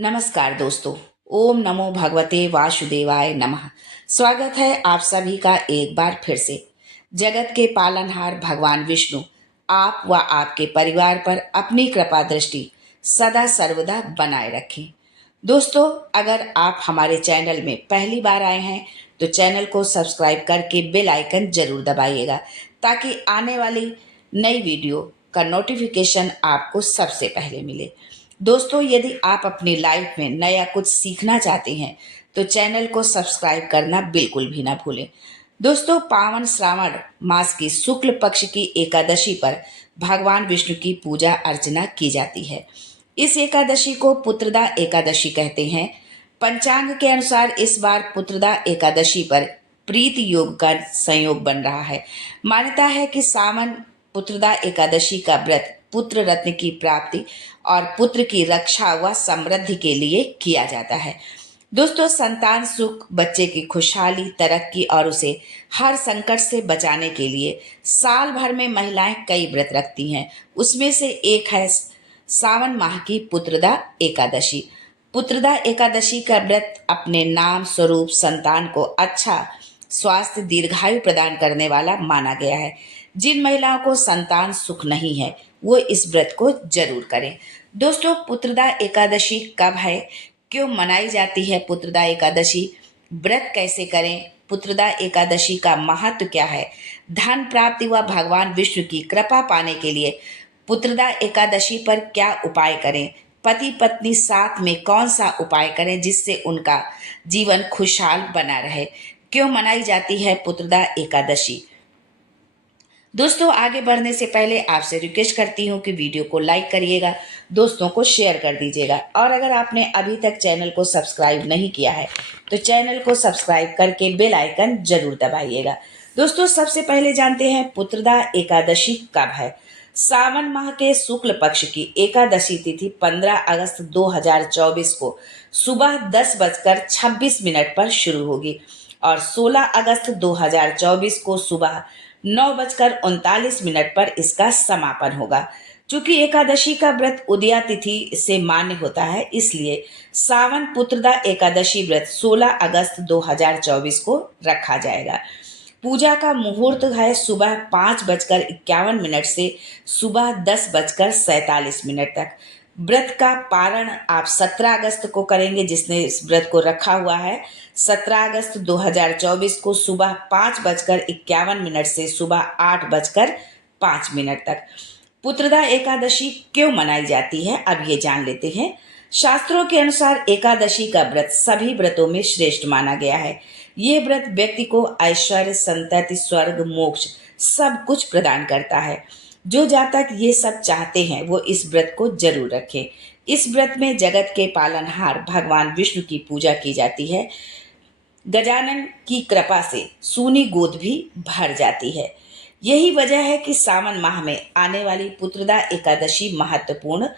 नमस्कार दोस्तों। ओम नमो भगवते वासुदेवाय नमः। स्वागत है आप सभी का एक बार फिर से। जगत के पालनहार भगवान विष्णु आप व आपके परिवार पर अपनी कृपा दृष्टि सदा सर्वदा बनाए रखें। दोस्तों, अगर आप हमारे चैनल में पहली बार आए हैं तो चैनल को सब्सक्राइब करके बेल आइकन जरूर दबाइएगा ताकि आने वाली नई वीडियो का नोटिफिकेशन आपको सबसे पहले मिले। दोस्तों, यदि आप अपनी लाइफ में नया कुछ सीखना चाहते हैं तो चैनल को सब्सक्राइब करना बिल्कुल भी ना भूलें। दोस्तों, पावन श्रावण मास की शुक्ल पक्ष की एकादशी पर भगवान विष्णु की पूजा अर्चना की जाती है। इस एकादशी को पुत्रदा एकादशी कहते हैं। पंचांग के अनुसार इस बार पुत्रदा एकादशी पर प्रीति योग का संयोग बन रहा है। मान्यता है कि सावन पुत्रदा एकादशी का व्रत पुत्र रत्न की प्राप्ति और पुत्र की रक्षा व समृद्धि के लिए किया जाता है। दोस्तों, संतान सुख, बच्चे की खुशहाली, तरक्की और उसे हर संकट से बचाने के लिए साल भर में महिलाएं कई व्रत रखती हैं। उसमें से एक है सावन माह की पुत्रदा एकादशी। पुत्रदा एकादशी का व्रत अपने नाम स्वरूप संतान को अच्छा स्वास्थ्य, दीर्घायु प्रदान करने वाला माना गया है। जिन महिलाओं को संतान सुख नहीं है वो इस व्रत को जरूर करें। दोस्तों, पुत्रदा एकादशी कब है, क्यों मनाई जाती है पुत्रदा एकादशी, व्रत कैसे करें, पुत्रदा एकादशी का महत्व क्या है, धन प्राप्ति व भगवान विष्णु की कृपा पाने के लिए पुत्रदा एकादशी पर क्या उपाय करें, पति पत्नी साथ में कौन सा उपाय करें जिससे उनका जीवन खुशहाल बना रहे, क्यों मनाई जाती है पुत्रदा एकादशी। दोस्तों, आगे बढ़ने से पहले आपसे रिक्वेस्ट करती हूँ कि वीडियो को लाइक करिएगा, दोस्तों को शेयर कर दीजिएगा और अगर आपने अभी तक चैनल को सब्सक्राइब नहीं किया है तो चैनल को सब्सक्राइब करके बेल आइकन जरूर दबाइएगा। दोस्तों, सबसे पहले जानते हैं पुत्रदा एकादशी कब है। सावन माह के शुक्ल पक्ष की एकादशी तिथि 15 अगस्त 2024 को सुबह 10:26 पर शुरू होगी और 16 अगस्त 2024 को सुबह 9:39 पर इसका समापन होगा। चूंकि एकादशी का व्रत उदया तिथि से मान्य होता है, इसलिए सावन पुत्रदा एकादशी व्रत 16 अगस्त 2024 को रखा जाएगा। पूजा का मुहूर्त है सुबह 5:51 से सुबह 10:47 तक। व्रत का पारण आप 17 अगस्त को करेंगे। जिसने इस व्रत को रखा हुआ है 17 अगस्त 2024 को सुबह 5:51 से सुबह 8:05 तक। पुत्रदा एकादशी क्यों मनाई जाती है, अब ये जान लेते हैं। शास्त्रों के अनुसार एकादशी का व्रत सभी व्रतों में श्रेष्ठ माना गया है। ये व्रत व्यक्ति को ऐश्वर्य, संतति, स्वर्ग, मोक्ष सब कुछ प्रदान करता है। जो जातक ये सब चाहते हैं वो इस व्रत को जरूर रखें। इस व्रत में जगत के पालनहार भगवान विष्णु की पूजा की जाती है। गजानन की कृपा से सूनी गोद भी भर जाती है। यही वजह है कि सावन माह में आने वाली पुत्रदा एकादशी महत्वपूर्ण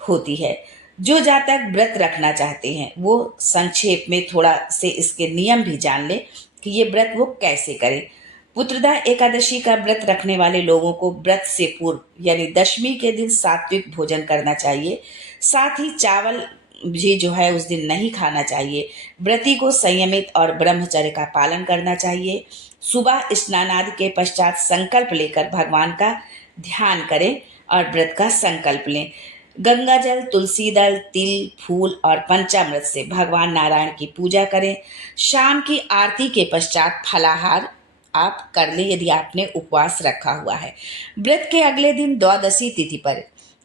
होती है। जो जातक व्रत रखना चाहते हैं वो संक्षेप में थोड़ा से इसके नियम भी जान लें कि ये व्रत वो कैसे करें। पुत्रदा एकादशी का व्रत रखने वाले लोगों को व्रत से पूर्व यानी दशमी के दिन सात्विक भोजन करना चाहिए। साथ ही चावल भी जो है उस दिन नहीं खाना चाहिए। व्रती को संयमित और ब्रह्मचर्य का पालन करना चाहिए। सुबह स्नानादि के पश्चात संकल्प लेकर भगवान का ध्यान करें और व्रत का संकल्प लें। गंगा जल, तुलसी दल, तिल, फूल और पंचामृत से भगवान नारायण की पूजा करें। शाम की आरती के पश्चात फलाहार आप कर लें यदि आपने उपवास रखा हुआ है। व्रत के अगले दिन द्वादशी तिथि पर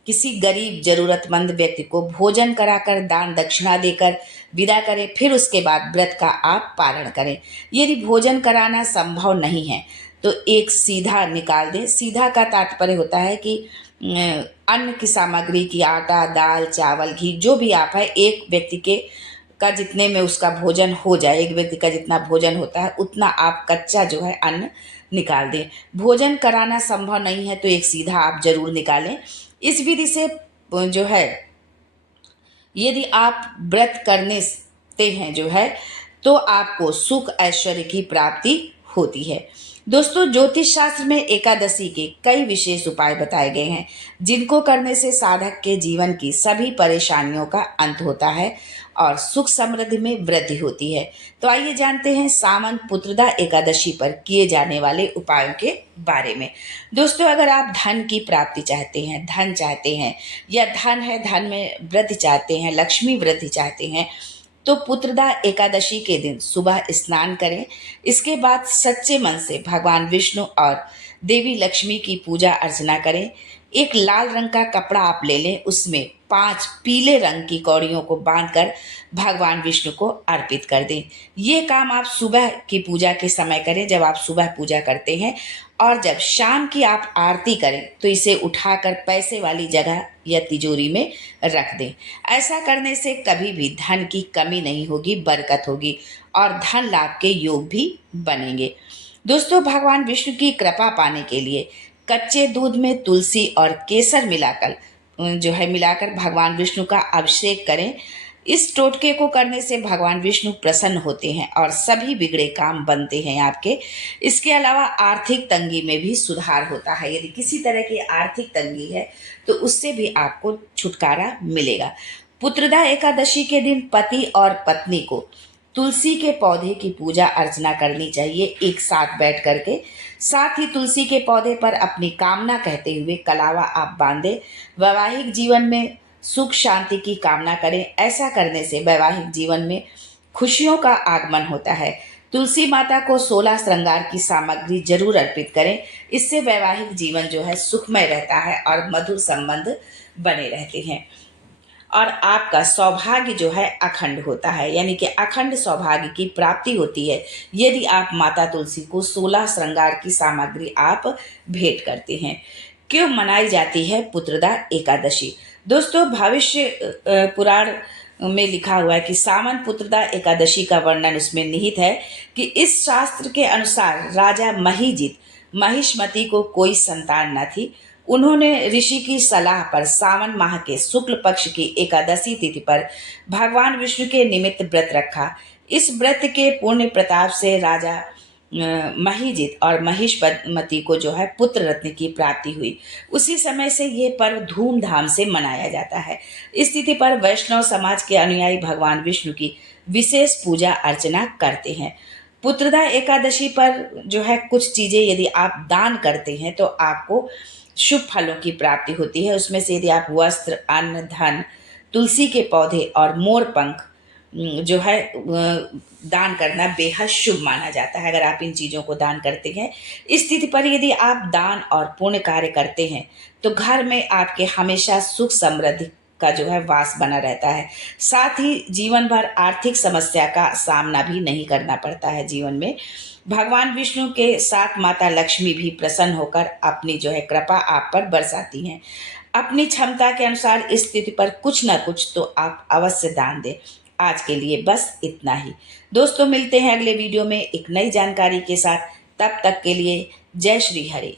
किसी गरीब जरूरतमंद व्यक्ति को भोजन कराकर दान दक्षिणा देकर विदा करें। फिर उसके बाद व्रत का आप पारण करें। यदि भोजन कराना संभव नहीं है तो एक सीधा निकाल दें। सीधा का तात्पर्य होता है कि अन्न की सामग्री की आटा, दाल, चावल, घी जो भी आप है एक व्यक्ति के का जितने में उसका भोजन हो जाए, एक व्यक्ति का जितना भोजन होता है उतना आप कच्चा जो है अन्न निकाल दें। भोजन कराना संभव नहीं है तो एक सीधा आप जरूर निकालें। इस विधि से जो है यदि आप व्रत करने से हैं जो है तो आपको सुख ऐश्वर्य की प्राप्ति होती है। दोस्तों, ज्योतिष शास्त्र में एकादशी के कई विशेष उपाय बताए गए हैं जिनको करने से साधक के जीवन की सभी परेशानियों का अंत होता है और सुख समृद्धि में वृद्धि होती है। तो आइए जानते हैं सावन पुत्रदा एकादशी पर किए जाने वाले उपायों के बारे में। दोस्तों, अगर आप धन की प्राप्ति चाहते हैं, धन चाहते हैं या धन है, धन में वृद्धि चाहते हैं, लक्ष्मी वृद्धि चाहते हैं, तो पुत्रदा एकादशी के दिन सुबह स्नान करें। इसके बाद सच्चे मन से भगवान विष्णु और देवी लक्ष्मी की पूजा अर्चना करें। एक लाल रंग का कपड़ा आप ले लें, उसमें 5 पीले रंग की कौड़ियों को बांधकर भगवान विष्णु को अर्पित कर दें। ये काम आप सुबह की पूजा के समय करें, जब आप सुबह पूजा करते हैं, और जब शाम की आप आरती करें तो इसे उठाकर पैसे वाली जगह या तिजोरी में रख दें। ऐसा करने से कभी भी धन की कमी नहीं होगी, बरकत होगी और धन लाभ के योग भी बनेंगे। दोस्तों, भगवान विष्णु की कृपा पाने के लिए कच्चे दूध में तुलसी और केसर मिलाकर भगवान विष्णु का अभिषेक करें। इस टोटके को करने से भगवान विष्णु प्रसन्न होते हैं और सभी बिगड़े काम बनते हैं आपके। इसके अलावा आर्थिक तंगी में भी सुधार होता है। यदि किसी तरह की आर्थिक तंगी है तो उससे भी आपको छुटकारा मिलेगा। पुत्रदा एकादशी के दिन पति और पत्नी को तुलसी के पौधे की पूजा अर्चना करनी चाहिए एक साथ बैठ करके। साथ ही तुलसी के पौधे पर अपनी कामना कहते हुए कलावा आप बांधे। वैवाहिक जीवन में सुख शांति की कामना करें। ऐसा करने से वैवाहिक जीवन में खुशियों का आगमन होता है। तुलसी माता को 16 श्रृंगार की सामग्री जरूर अर्पित करें। इससे वैवाहिक जीवन जो है सुखमय रहता है और मधुर संबंध बने रहते हैं और आपका सौभाग्य जो है अखंड होता है, यानी कि अखंड सौभाग्य की प्राप्ति होती है यदि आप माता तुलसी को 16 श्रृंगार की सामग्री आप भेंट करते हैं। क्यों मनाई जाती है पुत्रदा एकादशी? दोस्तों, भविष्य पुराण में लिखा हुआ है कि सावन पुत्रदा एकादशी का वर्णन उसमें निहित है कि इस शास्त्र के अनुसार राजा महिजित महिष्मति को कोई संतान न थी। उन्होंने ऋषि की सलाह पर सावन माह के शुक्ल पक्ष की एकादशी तिथि पर भगवान विष्णु के निमित्त व्रत रखा। इस व्रत के पुण्य प्रताप से राजा महिजित और महिष्मति को जो है पुत्र रत्न की प्राप्ति हुई। उसी समय से ये पर्व धूमधाम से मनाया जाता है। इस तिथि पर वैष्णव समाज के अनुयायी भगवान विष्णु की विशेष पूजा अर्चना करते हैं। पुत्रदा एकादशी पर जो है कुछ चीज़ें यदि आप दान करते हैं तो आपको शुभ फलों की प्राप्ति होती है। उसमें से यदि आप वस्त्र, अन्न, धन, तुलसी के पौधे और मोर पंख जो है दान करना बेहद शुभ माना जाता है। अगर आप इन चीज़ों को दान करते हैं, इस तिथि पर यदि आप दान और पुण्य कार्य करते हैं तो घर में आपके हमेशा सुख समृद्धि का जो है वास बना रहता है। साथ ही जीवन भर आर्थिक समस्या का सामना भी नहीं करना पड़ता है जीवन में। भगवान विष्णु के साथ माता लक्ष्मी भी प्रसन्न होकर अपनी जो है कृपा आप पर बरसाती हैं। अपनी क्षमता के अनुसार इस तिथि पर कुछ न कुछ तो आप अवश्य दान दें। आज के लिए बस इतना ही। दोस्तों, मिलते हैं अगले वीडियो में एक नई जानकारी के साथ। तब तक के लिए जय श्री हरि।